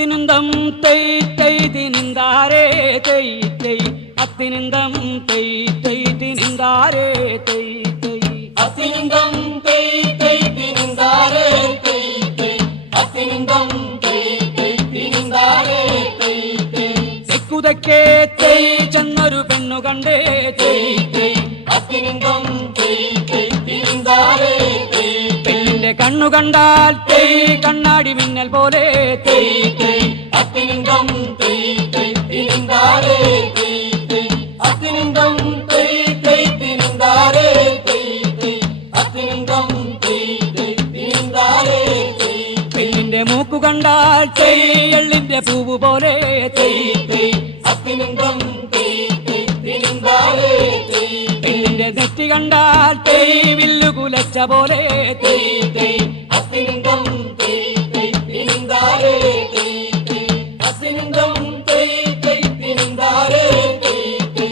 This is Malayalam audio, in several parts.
അത്തിനുന്തം തൈ തൈ തിനിന്താരേ തൈ തൈ അത്തിനുന്തം തൈ തൈ തിനിന്താരേ തൈ തൈ അത്തിനുന്തം തൈ തൈ തിനിന്താരേ തൈ തൈ അത്തിനുന്തം തൈ തൈ തിനിന്താരേ തൈ തൈ തെക്കുതക്കേ തൈ ചെന്നൊരു പെണ്ണു കണ്ടേ തൈ തൈ അത്തിനുന്തം തൈ തൈ തിനിന്താരേ തൈ പെണ്ണിന്റെ കണ്ണു കണ്ടാൽ തൈ കണ്ണാടി മിന്നൽ പോലെ തൈ തൈ അത്തിനുന്തം തൈ തൈ തിനിന്താരേ തൈ തൈ അത്തിനുന്തം തൈ തൈ തിനിന്താരേ തൈ തൈ അത്തിനുന്തം തൈ തൈ തിനിന്താരേ തൈ പെണ്ണിന്റെ മൂക്കു കണ്ടാൽ തൈ എള്ളിന്റെ പൂവ് പോലെ തൈ തൈ അത്തിനുന്തം തൈ തൈ തിനിന്താരേ തൈ പെണ്ണിന്റെ നെറ്റി കണ്ടാൽ തൈ വില്ലു കുലച്ച പോലെ തൈ തൈ അത്തിനുന്തം തൈ തൈ തിനിന്താരേ തൈ തൈ അത്തിനുന്തം തൈ തൈ തിനിന്താരേ തൈ തൈ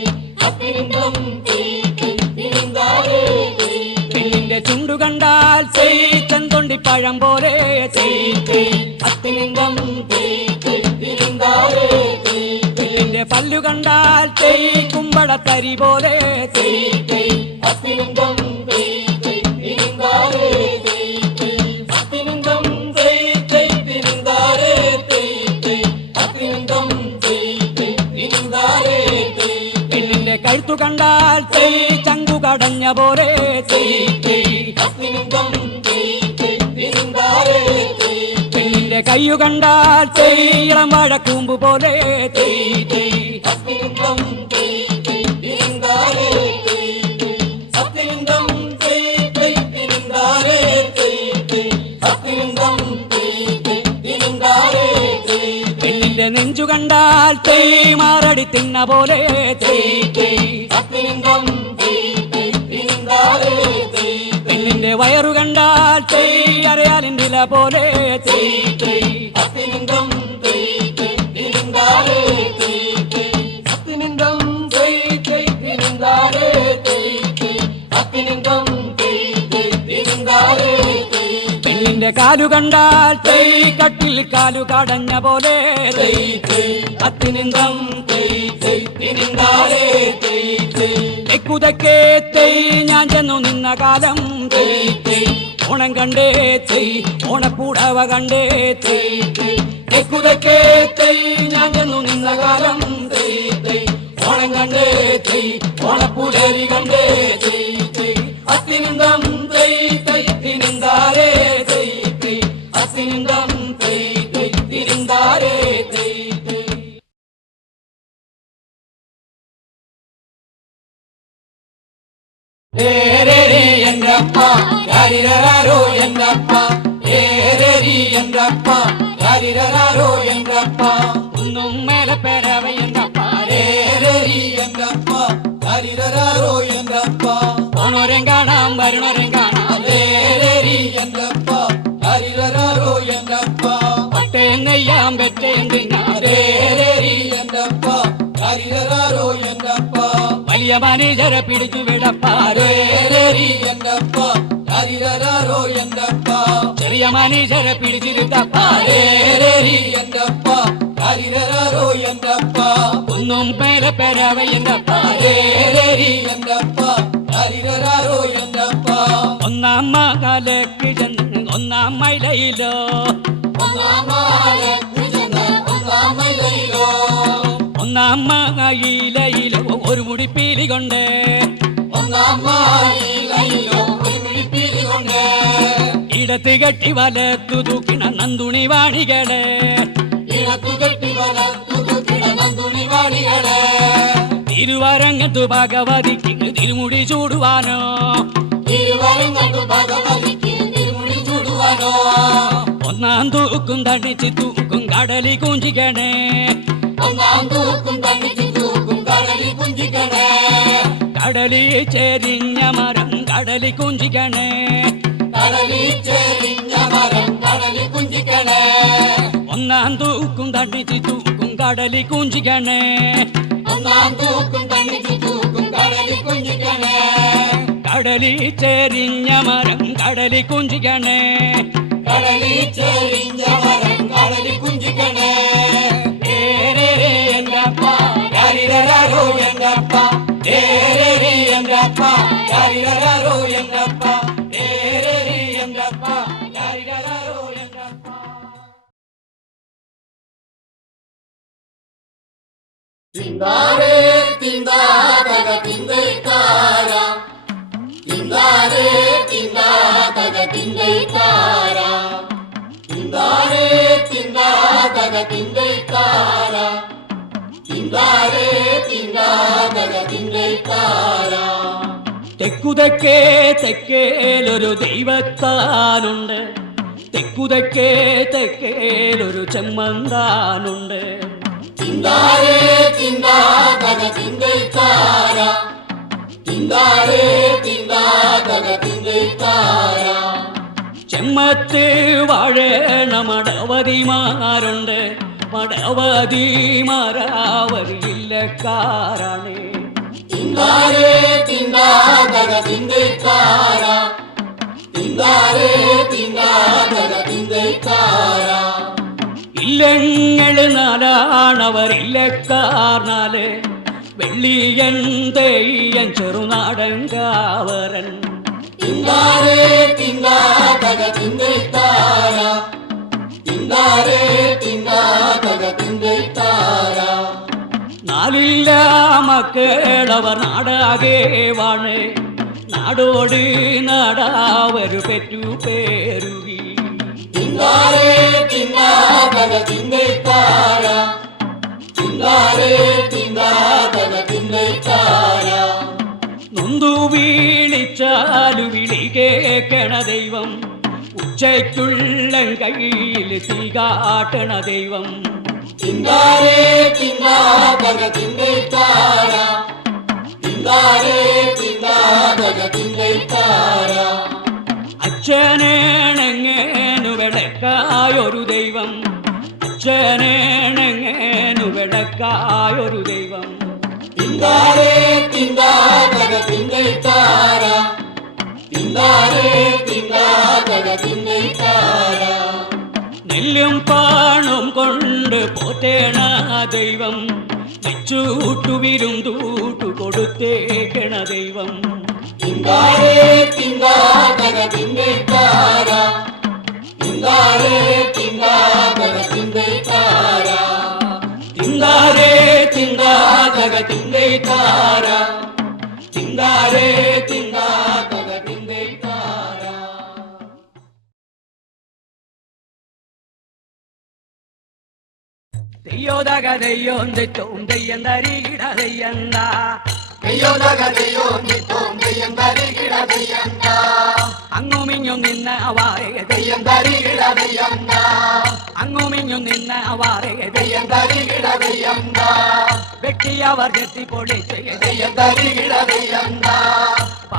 അത്തിനുന്തം തൈ തൈ തിനിന്താരേ തൈ പെണ്ണിന്റെ ചുണ്ടു കണ്ടാൽ തൈ ചെന്തൊണ്ടി പഴം പോലെ തൈ തൈ അത്തിനുന്തം തൈ തൈ തിനിന്താരേ തൈ പെണ്ണിന്റെ പല്ലു കണ്ടാൽ തൈ കുമ്പളത്തരി പോലെ തൈ തൈ അത്തിനുന്തം തൈ തൈ തിനിന്താരേ തൈ തൈ അത്തിനുന്തം തൈ തൈ തിനിന്താരേ തൈ തൈ അത്തിനുന്തം തൈ തൈ തിനിന്താരേ തൈ പെണ്ണിന്റെ കഴുത്തു കണ്ടാൽ തൈ ചങ്കു കടഞ്ഞ പോലെ തൈ തൈ അത്തിനുന്തം തൈ തൈ തിനിന്താരേ തൈ പെണ്ണിന്റെ കയ്യു കണ്ടാൽ തൈ ഇളം വാഴക്കൂമ്പ് പോലെ തൈ തൈ അത്തിനുന്തം തൈ തൈ തിനിന്താരേ തൈ തൈ അത്തിനുന്തം തൈ തൈ തിനിന്താരേ തൈ തൈ അത്തിനുന്തം തൈ തൈ തിനിന്താരേ തൈ പെണ്ണിന്റെ നെഞ്ചു കണ്ടാൽ തൈ മാറടി തിന്ന പോലെ തൈ തൈ അത്തിനുന്തം തൈ തൈ തിനിന്താരേ തൈ പെണ്ണിന്റെ വയറു കണ്ടാൽ തൈ അരയാലിന്റില പോലെ തൈ തൈ അത്തിനുന്തം തൈ തൈ തിനിന്താരേ തൈ തൈ അത്തിനുന്തം തൈ തൈ തിനിന്താരേ തൈ തൈ അത്തിനുന്തം തൈ തൈ തിനിന്താരേ തൈ പെണ്ണിന്റെ കാലു കണ്ടാൽ തൈ കട്ടിൽ കാലു കടഞ്ഞ പോലെ തൈ തൈ അത്തിനുന്തം തൈ തൈ തിനിന്താരേ തൈ തൈ തെക്കുതക്കേ തൈ ഞാൻ ചെന്നു നിന്ന കാലം തൈ തൈ ഓണം കണ്ടേ തൈ ഓണപ്പൂടവ കണ്ടേ തൈ തൈ തെക്കുതക്കേ തൈ ഞാൻ ചെന്നു നിന്ന കാലം തൈ തൈ ഓണം കണ്ടേ തൈ ഓണപ്പൂടേരി കണ്ടേ തൈ തൈ അത്തിനുന്തം തൈ തൈ തിനിന്താരേ തൈ തൈ അത്തിനുന്തം തൈ തൈ തിനിന്താരേ തൈ തൈ ഏരേരി എൻ്റപ്പ യാരിരരാരോ എൻ്റപ്പ ഏരേരി എൻ്റപ്പ യാരിരരാരോ എൻ്റപ്പ ഒന്നും മേലെ പേരവ എന്തപ്പ ഏരേരി എൻ്റപ്പ യാരിരരാരോ എൻ്റപ്പ ഓണോരം കാണാം വരുണോരം കാണാം ഏരേരി എൻ്റപ്പ യാരിരരാരോ എൻ്റപ്പ പട്ടയം നെയ്യാം വെട്ടയും തിന്നാം ഏരേരി എൻ്റപ്പ യാരിരരാരോ എൻ്റപ്പ വലിയ മനുഷ്യരെ പിടിച്ചു വിടപ്പാരേ ഏരേരി എൻ്റപ്പ യാരിരരാരോ എൻ്റപ്പ ചെറിയ മനുഷ്യരെ പിടിച്ചിരുത്തപ്പാരേ ഏരേരി എൻ്റപ്പ യാരിരരാരോ എൻ്റപ്പ ഒന്നും മേലെ പേരവ എന്തപ്പ ഏരേരി എൻ്റപ്പ യാരിരരാരോ എൻ്റപ്പ ഒന്നാം മകലക്ക് ചെന്ന് ഒന്നാം മൈലയിലോ ഒന്നാം മാലയ്ക്ക് ചെന്ന് ഒന്നാം മൈലയിലോ ഒന്നാം മയിലയിലോ ഒരു മുടിപ്പീലി കൊണ്ട് ഒന്നാം മയിലയിലോ ഒരു വിളിപ്പീലി കൊണ്ട് ഇടത്ത് കെട്ടി വലത്തു തൂക്കിണ നന്ദുണി വാണികളെ ഇടത്തു കെട്ടി വലത്തു തൂക്കിട നന്ദുണി വാണികളെ തിരുവരങ്ങത്തു ഭഗവതിക്ക് തിരുമുടി ചൂടുവാനോ തിരുവരങ്ങട്ടു ഭഗവതിക്ക് തിരുമുടി ചൂടുവാനോ ഒന്നാം തൂക്കും തടിച്ച് തൂക്കും കടലി കുഞ്ചിക്കണേ ഒന്നാം തൂക്കും തന്നിച്ച് തൂക്കും കടലി കുഞ്ചിക്കണേ കടലി ചെരിഞ്ഞ മരം കടലി കുഞ്ചിക്കണേ കടലി ചെരിഞ്ഞ മരം കടലി കുഞ്ചിക്കണേ ഒന്നാം തൂക്കും തടിച്ച് തൂക്കും കടലി കുഞ്ചിക്കണേ ഒന്നാം തൂക്കും തന്നിച്ച് തൂക്കും കടലി കുഞ്ചിക്കണേ കടലി ചെരിഞ്ഞ മരം കടലി കുഞ്ചിക്കണേ കടലിൽ ചെരിഞ്ഞ മരം കടലിൽ കുഞ്ചിക്കണേ എങ്കപ്പ യാരിരരാരോ എങ്കപ്പ എങ്കപ്പ യാരിരരാരോ എങ്കപ്പ എങ്കപ്പ യാരിരരാരോ എങ്കപ്പ. തിന്താരേ തിന്താതക തിന്തൈക്കാര തിന്താരേ തിന്താതക തിന്തൈക്കാര തിന്താരേ തിന്താതക തിന്തൈക്കാര തിന്താരേ തിന്താതക തിന്തൈക്കാര. തെക്കുതെക്കേ തെക്കേലൊരു ദൈവത്താനുണ്ട്, തെക്കുതെക്കേ തെക്കേലൊരു ചെമ്മന്താനുണ്ട്. തിന്താരേ തിന്താതക തിന്തൈക്കാര തിന്താരേ തിന്താതക തിന്തൈക്കാര. ചെമ്മത്ത് വാഴേണ മടവതിമാരുണ്ട്, മടവതിമാരാവരില്ലക്കാരാണ്. തിന്താരേ തിന്താതക തിന്തൈക്കാര തിന്താരേ തിന്താതക തിന്തൈക്കാര. ഇല്ലങ്ങൾ നാലാണവർ ഇല്ലക്കാർനാല്, വെള്ളിയൻ തെയ്യൻ ചെറുനാടൻ കാവരൻ. തിന്താരേ തിന്താതക തിന്തൈക്കാര തിന്താരേ തിന്താതക തിന്തൈക്കാര. നാലില്ല മക്കളവർ നാടാകെ വാണ്, നാടോട് നാടാവരു പെറ്റു പേരുകി. തിന്താരേ തിന്താതക തിന്തൈക്കാര തിന്താരേ തിന്താതക തിന്തൈക്കാര. നൊന്തു വീളിച്ചാലു വിളി കേക്കണ ദൈവം, ഉച്ചയ്ക്കുള്ള കയ്യിൽ തീ കാട്ടണ ദൈവം. തിന്താരേ തിന്താതക തിന്തൈക്കാര തിന്താരേ തിന്താതക തിന്തൈക്കാര. അച്ഛനേണങ്ങേനു വെടക്കായൊരു ദൈവം, അച്ഛനേണങ്ങേനു വെടക്കായൊരു ദൈവം. തിന്താരേ തിന്താതക തിന്തൈക്കാര തിന്താരേ തിന്താതക തിന്തൈക്കാര. നെല്ലും പാണും കൊണ്ട് പോറ്റേണ ദൈവം, നെച്ചൂട്ടു വിരുന്തൂട്ടു കൊടുത്തേക്കണ ദൈവം. തിന്താരേ തിന്താതക തിന്തൈക്കാര തിന്താരേ തിന്താതക തിന്തൈക്കാര. തിന്താരേ തിന്താതക തിന്തൈക്കാര, തിന്താരേ തിന്താതക തിന്തൈക്കാര. തെയ്യോതക തെയ്യോം തെറ്റോം തെയ്യം തരികിട തെയ്യന്താ, തെയ്യോതക തെയ്യോം തെറ്റോം തെയ്യം തരികിട തെയ്യന്താ. അങ്ങുമിഞ്ഞും നിന്ന അവാറേ തെയ്യം തരികിട തെയ്യന്താ അങ്ങുമിഞ്ഞും നിന്ന അവാറേ തെയ്യം തരികിട തെയ്യന്താ. വെട്ടിയവർ ചെത്തിപ്പൊളിച്ച് തെയ്യം തരികിട തെയ്യന്താ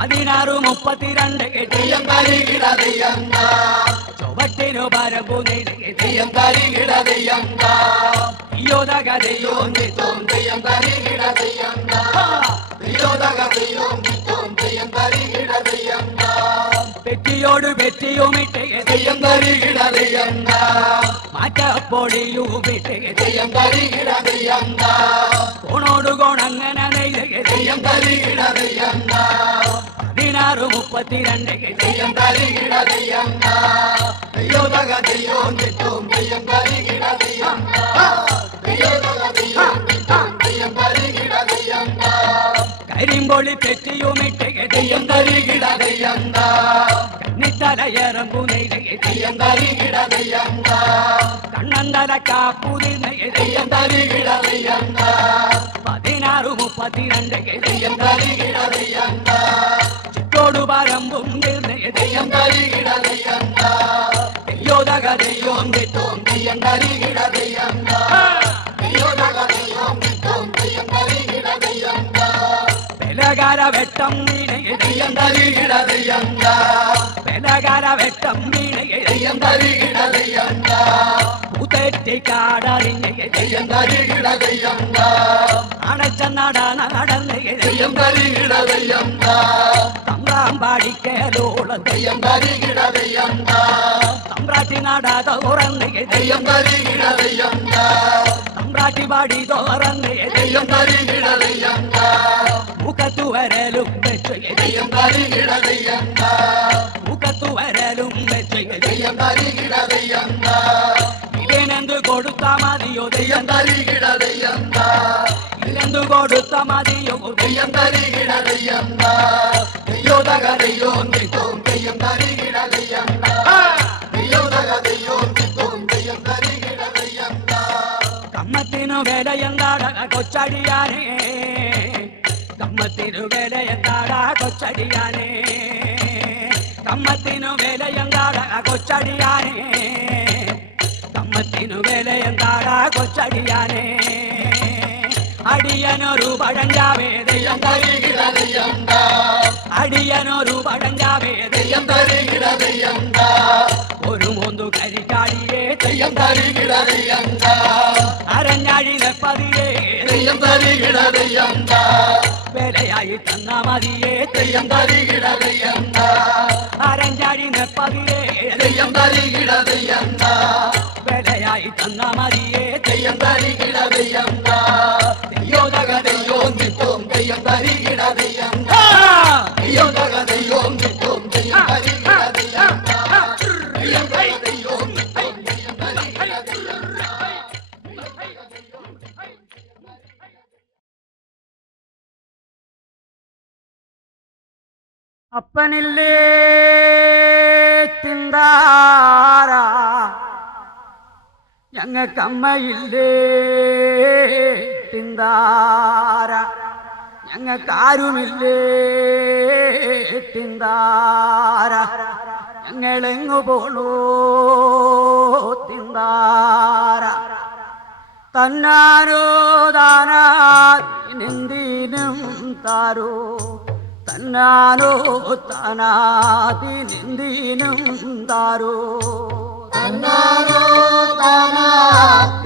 1632 തെയ്യം തരികിട തെയ്യന്താ. ചുവട്ടിനു പരമ്പു നെയ്ത് തെയ്യം തരികിട തെയ്യന്താ തെയ്യോതക തെയ്യോം തെയ്യോം തെയ്യം തരികിട തെയ്യന്താ. തെയ്യോതക തെയ്യോം തെയ്യം തരികിട തെയ്യന്താ. പെറ്റിയോട് പെറ്റിയുമിട്ട് തെയ്യം തരികിട തെയ്യന്താ. മാറ്റപ്പൊടിയുമിട്ട് തെയ്യം തരികിട തെയ്യന്താ. കോണോട് കോണങ്ങനെ നെയ്ത് തെയ്യം തരികിട തെയ്യന്താ. 1632 തെയ്യം തരികിട തെയ്യന്താ. തെയ്യോതക തെയ്യോം തെയ്യം തരികിട തെയ്യന്താ. തെയ്യോതക തെയ്യോം തെയ്യം തരികിട തെയ്യന്താ. കരിമ്പൊളി തെറ്റിയുമിട്ട് തെയ്യം തരികിട തെയ്യന്താ. കണ്ണിത്തലയറമ്പു നെയ്ത് തെയ്യം തരികിട തെയ്യന്താ. കണ്ണന്തല കാപ്പുതി നെയ്ത് തെയ്യം തരികിട തെയ്യന്താ. 1632 തെയ്യം തരികിട തെയ്യന്താ. ചുറ്റോടു പരമ്പും നെയ്ത് തെയ്യം തരികിട തെയ്യന്താ. തെയ്യോതക തെയ്യോം തെറ്റോം തെയ്യം തരികിട തെയ്യന്താ. തെയ്യോതക തെയ്യോം തെയ്യം തരികിട തെയ്യന്താ. പെലകര വെട്ടം വീണയെ തെയ്യം തരികിട തെയ്യന്താ. പെലകര വെട്ടം വീണയെ തെയ്യം തരികിട തെയ്യന്താ. പൂത്തെറ്റിക്കാടറിഞ്ഞയെ തെയ്യം തരികിട തെയ്യന്താ. അടച്ച നട നടന്നയെ തെയ്യം തരികിട തെയ്യന്താ. തമ്പ്രാമ്പാടിക്കലോളം തെയ്യം തരികിട തെയ്യന്താ. തമ്പ്രാട്ടി തമ്പ്രാട്ടി നട തുറന്ന് തെയ്യം തരികിട തെയ്യം തമ്പ്രാട്ടി പാടി തുറന്ന് തെയ്യം തരികിട തെയ്യം മുഖത്തു വരലും വെച്ച് തെയ്യം തരികിട തെയ്യം മുഖത്തു വരലും വെച്ച് തെയ്യം തരികിട തെയ്യം ഇതിനെന്ത് കൊടുത്ത മതിയോ തെയ്യം തരികിട തെയ്യം ഇതിനെന്ത് കൊടുത്ത മതിയോ തെയ്യം തരികിട തെയ്യം തെയ്യോ തക തെയ്യോ നിത്തോം തെയ്യം തരികിട തെയ്യം തെയ്യോ തക തെയ്യോ നിത്തോം തെയ്യം തരികിട തെയ്യം കമ്മത്തിനു വിലയെന്താട കൊച്ചടിയാനേ കമ്മത്തിനു വിലയെന്താട കൊച്ചടിയാനേ കമ്മത്തിനു വിലയെന്താട കൊച്ചടിയാനേ കമ്മത്തിനു വിലയെന്താട കൊച്ചടിയാനേ അടിയനൊരു പഴഞ്ചാവേ തെയ്യം തരികിട തെയ്യം അടിയനൊരു പഴഞ്ചാവേ തെയ്യം തരികിട തെയ്യം ഒരു മൂന്നു കരിക്കാടിയേ തെയ്യം തരികിട തെയ്യം അരഞ്ഞാഴിനെ പതിയേ തെയ്യം തരികിട തെയ്യം വിലയായി തന്ന മതിയേ തെയ്യം തരികിട തെയ്യം അരഞ്ഞാഴിനെ പതിയേ തെയ്യം തരികിട തെയ്യം വിലയായി തന്ന മതിയേ തെയ്യം തരികിട തെയ്യം തെയ്യോ തക തെയ്യോ നിത്തോം തെയ്യം തരികിട തെയ്യം തെയ്യോ തക തെയ്യോ നിത്തോം തെയ്യം തരികിട തെയ്യം തെയ്യം തക തെയ്യോ നിത്തോം തെയ്യം തരികിട തെയ്യം അപ്പനില്ലേ തിന്താര ഞങ്ങൾക്കമ്മയില്ലേ തിന്താര ഞങ്ങൾക്കാരുമില്ലേ തിന്താര ഞങ്ങളെങ്ങു പോളൂ തിന്താര തന്നാരോ താനാതിനെന്തിനും താരോ തന്നാനോ താനാതിനെന്തിനും താരോ തന്നാരോ താനാതിനെന്തിനും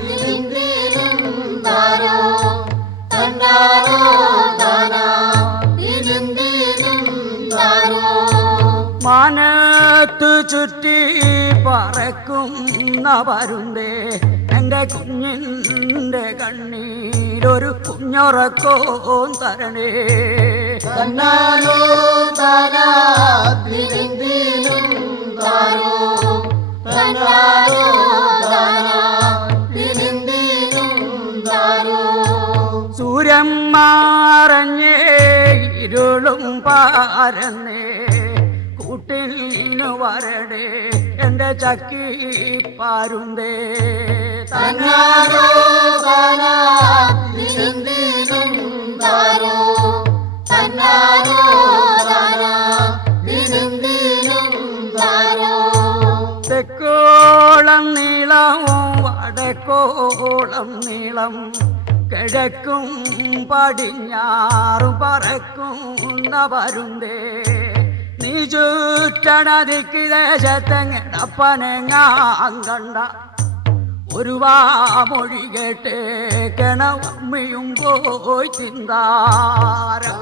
താരോ തന്നാരോ താനാതിനെന്തിനും താരോ മാനത്തു ചുറ്റി പറക്കുന്ന പരുന്തേ എൻ്റെ കുഞ്ഞിൻ്റെ കണ്ണീരൊരു കുഞ്ഞുറക്കോൻ തരണേ തന്നാരോ താനാതിനെന്തിനും താരോ തന്നാരോ താനാതിനെന്തിനും താരോ സൂര്യൻ മറഞ്ഞേ ഇരുളും പാരന്നേ കൂട്ടിനു വരടേ എൻ്റെ ചക്കി പാരുന്തേ തന്നാരോ താനാതിനെന്തിനും താരോ തന്നാരോ താനാതിനെന്തിനും താരോ തെക്കോളം നീളം വടക്കോളം നീളം കിഴക്കും പടിഞ്ഞാറും പറക്കുന്ന പരുന്തേ നീ ചുറ്റണതിക്ക് ദേശത്തെങ്ങപ്പനെങ്ങാൻ കണ്ട ഒരു വാമൊഴി കേട്ടേക്കണ അമ്മയും പോയി ചിന്താരം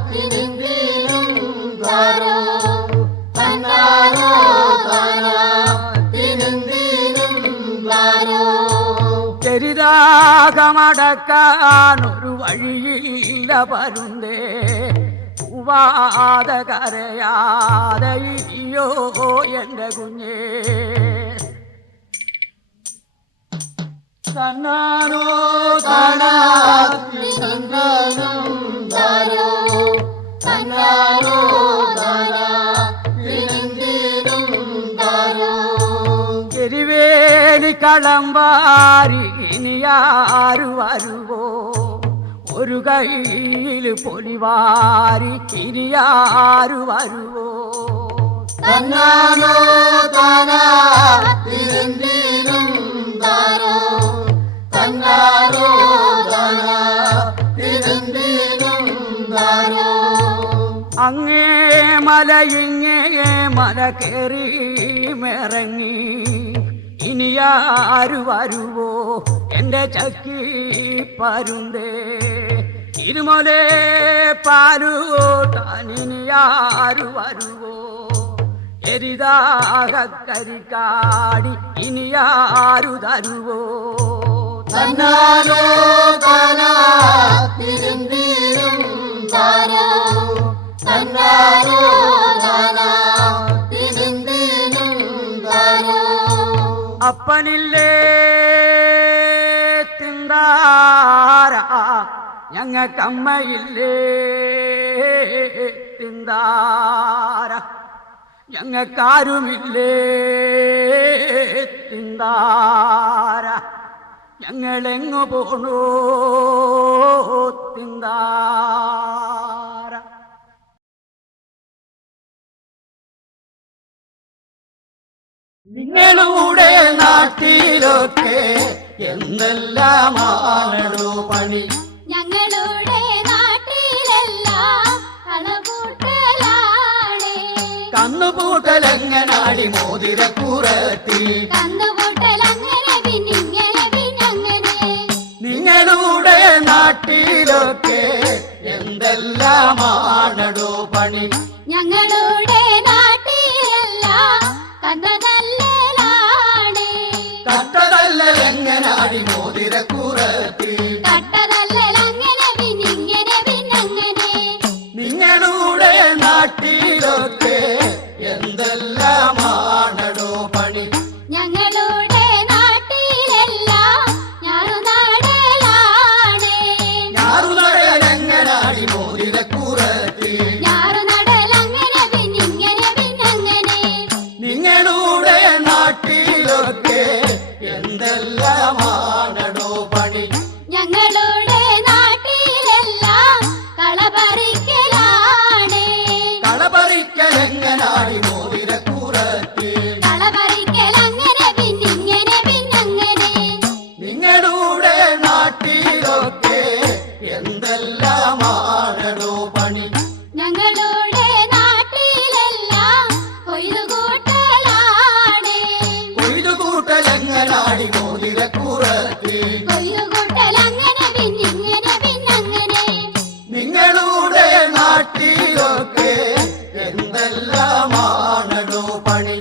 താനാതിനെന്തിനും താരോ തന്നാരോ താനാതിനെന്തിനും താരോ ചരിതാകമടക്കാനൊരു വഴിയില്ല പരുന്തേ പൂവാതെ കരയാതെ ഇരിയോ എൻ്റെ കുഞ്ഞേ തന്നാരോ താനാതിനെന്തിനും താരോ തന്നാരോ താനാതിനെന്തിനും താരോ എരിവേലി കളമ്പാരി ഇനിയാരു വരുവോ ഒരു കയ്യിൽ പൊലിവാരി ഇനിയാരു വരുവോ തന്നാരോ താനാതിനെന്തിനും താരോ തന്നാരോ താനാതിനെന്തിനും താരോ അങ്ങേ മലയിങ്ങേ മല കയറി മിറങ്ങി ഇനിയാരു വരുവോ എൻ്റെ ചക്കി പരുന്തേ ഇരുമലേ പാലൂട്ടാനിനിയാരു വരുവോ പെരിതാക കരിക്കാടി ഇനിയാരു തരുവോ തന്നാലോ താനാ തിരുന്തീരും താരോ തന്നാലോ താനാ തിരുന്തീരും താരോ അപ്പനില്ലേ തിന്താര ഞങ്ങക്കമ്മയില്ലേ തിന്താര ഞങ്ങൾക്കാരുമില്ലേ തിന്താര ഞങ്ങളെങ്ങു പോണോ തിന്താര നിങ്ങളുടെ നാട്ടിലൊക്കെ എന്തെല്ലാമാണോ പണി ഞങ്ങളുടെ നാട്ടിലെല്ലാം കളപൂട്ടലാണ് കന്നുപൂട്ടലെങ്ങനാടി മോതിരപ്പുറത്തിൽ കന്നുപൂട്ടലങ്ങനെ പിന്നിങ്ങനെ പിന്നങ്ങനെ നിങ്ങളുടെ നാട്ടിലൊക്കെ എന്തെല്ലാമാണോ പണി ഞങ്ങളുടെ നാട്ടിലെല്ലാം കണ്ടതല്ലാണ് കട്ടതല്ലെങ്ങനാടി മോതിരപ്പുറത്തിൽ കട്ടതല്ലങ്ങനെ പിന്നിങ്ങനെ പിന്നങ്ങനെ നിങ്ങളുടെ നാട്ടിലൊക്കെ എന്തെല്ലാമാണോ പണി ഞങ്ങളുടെ നാട്ടിലെല്ലാം ഞാറുനാടലാണ് ഞാറുനടലെങ്ങനാടി മോതിരപ്പുറത്തിൽ ഞാറുനടലങ്ങനെ പിന്നിങ്ങനെ പിന്നങ്ങനെ നിങ്ങളുടെ നാട്ടിലൊക്കെ എന്തെല്ലാമാണോ പണി ഞങ്ങളുടെ നാട്ടിലെല്ലാം കളപറിക്കലാണ് കളപറിക്കലെങ്ങനാടി മോതിരപ്പുറത്തിൽ കളപറിക്കലങ്ങനെ പിന്നിങ്ങനെ പിന്നങ്ങനെ നിങ്ങളുടെ നാട്ടിലൊക്കെ എന്തെല്ലാമാണോ പണി ഞങ്ങളുടെ നാട്ടിലെല്ലാം കൊയ്തുകൂട്ടലാണ് കൊയ്തുകൂട്ടലെങ്ങനാടി മോതിരപ്പുറത്തിൽ കൊയ്തുകൂട്ടലങ്ങനെ പിന്നിങ്ങനെ പിന്നങ്ങനെ നിങ്ങളുടെ നാട്ടിലൊക്കെ എന്തെല്ലാമാണോ പണി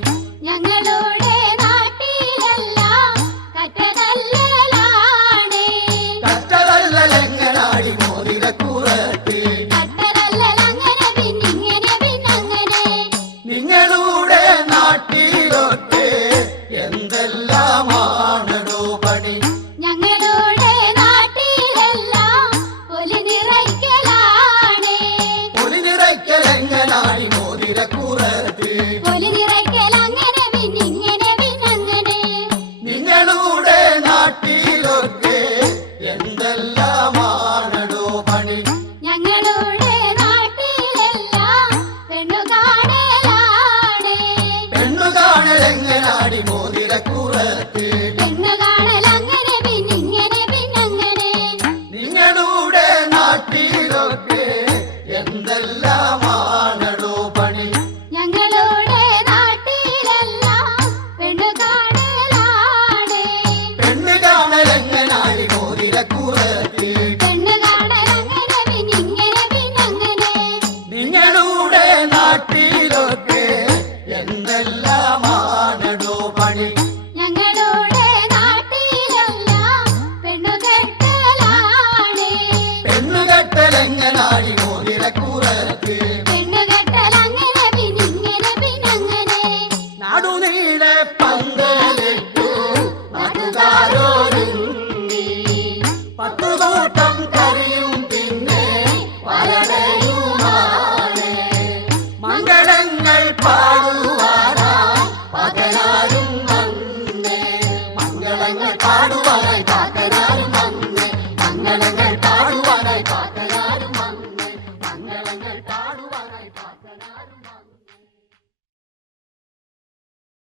ഞങ്ങളുടെ നാട്ടിലെല്ലാം കറ്റതല്ലാണ് കട്ടതല്ലെങ്ങനാടി മോതിരപ്പുറത്തിൽ കട്ടതല്ലങ്ങനെ പിന്നിങ്ങനെ പിന്നങ്ങനെ നിങ്ങളുടെ നാട്ടിലൊക്കെ എന്തെല്ലാമാണോ പണി ഞങ്ങളുടെ നാട്ടിലെല്ലാം ഒലി നിറയ്ക്കലാണ് പൊടി നിറയ്ക്കലെങ്ങനാടി മോതിരപ്പുറത്തിൽ ഒലി നിറയ്ക്കലങ്ങനെ പിന്നിങ്ങനെ പിന്നങ്ങനെ നിങ്ങളുടെ നാട്ടിലൊക്കെ എന്തെല്ലാമാണോ പണി ഞങ്ങളുടെ നാട്ടിലെല്ലാം പെണ്ണുകാണലാണ് പെണ്ണുകാണലെങ്ങനാടി മോതിരപ്പുറത്തിൽ പെണ്ണുകാണലങ്ങനെ പിന്നിങ്ങനെ പിന്നങ്ങനെ നിങ്ങളുടെ നാട്ടിലൊക്കെ എന്തെല്ലാമാണോ പണി ഞങ്ങളുടെ നാട്ടിലെല്ലാം പെണ്ണുകാണലാണ് പെണ്ണുകാണലെങ്ങനാടി മോതിരപ്പുറത്തിൽ പെണ്ണുകാണലങ്ങനെ പിന്നിങ്ങനെ പിന്നങ്ങനെ നിങ്ങളുടെ നാട്ടിലൊക്കെ എന്തെല്ലാമാണോ പണി ഞങ്ങളുടെ നാട്ടിലെല്ലാം പെണ്ണുകെട്ടലാണ് പെണ്ണുകെട്ടലെങ്ങനാടി മോതിരപ്പുറത്തിൽ പെണ്ണുകെട്ടലങ്ങനെ പിന്നിങ്ങനെ പിന്നങ്ങനെ നടുനീളെ പന്തലിട്ടു നാട്ടുകാരോരുങ്ങി പത്തുകൂട്ടം കരിയും പിന്നെ പലടയുമാണ് മംഗളങ്ങൾ പാടുവാനായി പകരാരും വന്നേ മംഗളങ്ങൾ പാടുവാനായി പകരാരും വന്നേ മംഗളങ്ങൾ